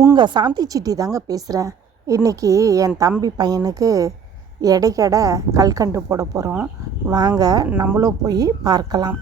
உங்கள் சாந்தி சிட்டி தாங்க பேசுகிறேன். இன்றைக்கி என் தம்பி பையனுக்கு எடைக்கெடை கல்கண்டு போட போகிறோம். வாங்க நம்மளும் போய் பார்க்கலாம்.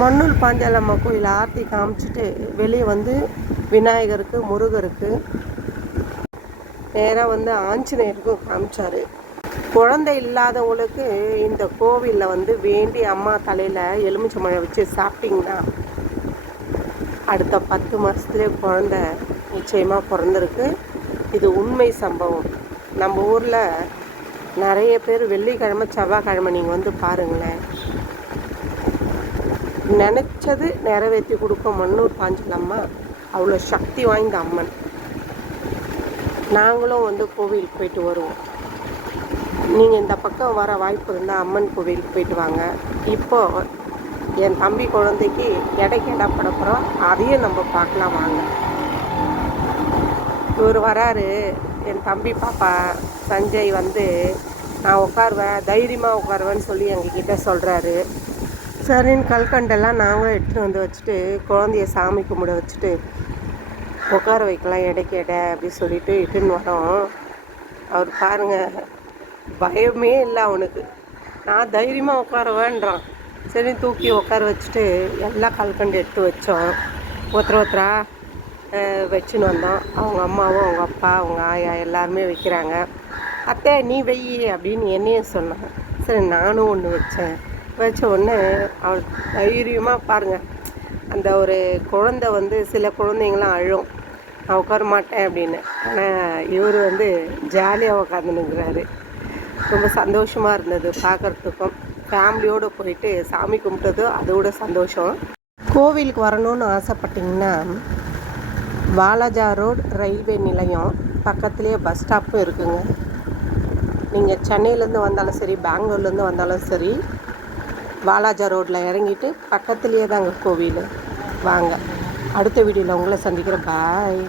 மண்ணூர் பாஞ்சாலம்மா கோயில் ஆர்த்தி காமிச்சிட்டு வெளியே வந்து விநாயகருக்கு, முருகருக்கு, நேராக வந்து ஆஞ்சநேயருக்கும் காமிச்சார். குழந்தை இல்லாதவங்களுக்கு இந்த கோவிலில் வந்து வேண்டி அம்மா தலையில் எலுமிச்சை மழை வச்சு சாப்பிட்டிங்கன்னா அடுத்த 10 மாதத்துலேயே குழந்தை நிச்சயமாக பிறந்திருக்கு. இது உண்மை சம்பவம். நம்ம ஊரில் நிறைய பேர் வெள்ளிக்கிழமை, செவ்வாய்க்கிழமை நீங்கள் வந்து பாருங்களேன், நினச்சது நிறைவேற்றி கொடுக்கும் மண்ணூர் பாஞ்சாலம்மா. அவ்வளோ சக்தி வாய்ந்த அம்மன். நாங்களும் வந்து கோவிலுக்கு போயிட்டு வருவோம். நீங்கள் இந்த பக்கம் வர வாய்ப்பு இருந்தால் அம்மன் கோவிலுக்கு போயிட்டு வாங்க. இப்போது என் தம்பி குழந்தைக்கு எடைக்கெடை போட போகிறோம். அதையும் நம்ம பார்க்கலாம் வாங்க. இவர் வராரு, என் தம்பி பாப்பா சஞ்சய் வந்து நான் உட்காருவேன், தைரியமாக உட்காருவேன்னு சொல்லி எங்ககிட்ட சொல்கிறாரு. சரின்னு கல்கண்டெல்லாம் நாங்களும் எடுத்துகிட்டு வந்து வச்சுட்டு குழந்தைய சாமி கும்பிட வச்சுட்டு உட்கார வைக்கலாம் எடைக்கெடை அப்படின்னு சொல்லிட்டு இட்டுன்னு வரோம். அவர் பாருங்கள், பயமே இல்லை அவனுக்கு. நான் தைரியமாக உட்காருவேன்றான். சரி தூக்கி உட்கார வச்சுட்டு எல்லா கல்கண்டு எடுத்து வச்சோம். ஒருத்தரா வச்சுன்னு வந்தோம். அவங்க அம்மாவும், அவங்க அப்பா, அவங்க ஆயா எல்லாருமே வைக்கிறாங்க. அத்தை நீ வெயி அப்படின்னு என்னையும் சொன்னான். சரி நானும் ஒன்று வச்சேன். வச்ச உடனே அவள் தைரியமாக பாருங்கள், அந்த ஒரு குழந்தை வந்து சில குழந்தைங்களாம் அழும், நான் உட்கார மாட்டேன் அப்படின்னு. ஆனால் இவர் வந்து ஜாலியாக உட்காந்துனுங்கிறாரு. ரொம்ப சந்தோஷமாக இருந்தது பார்க்குறதுக்கும். ஃபேமிலியோடு போயிட்டு சாமி கும்பிட்டதும் அதோட சந்தோஷம். கோவிலுக்கு வரணும்னு ஆசைப்பட்டிங்கன்னா வாலாஜா ரோடு ரயில்வே நிலையம் பக்கத்துலேயே பஸ் ஸ்டாப்பும் இருக்குங்க. நீங்கள் சென்னையிலேருந்து வந்தாலும் சரி, பெங்களூர்லேருந்து வந்தாலும் சரி, வாலாஜா ரோட்டில் இறங்கிட்டு பக்கத்துலேயே தாங்க கோவில். வாங்க, அடுத்த வீடியோவில் உங்களை சந்திக்கிறேன். பாய்.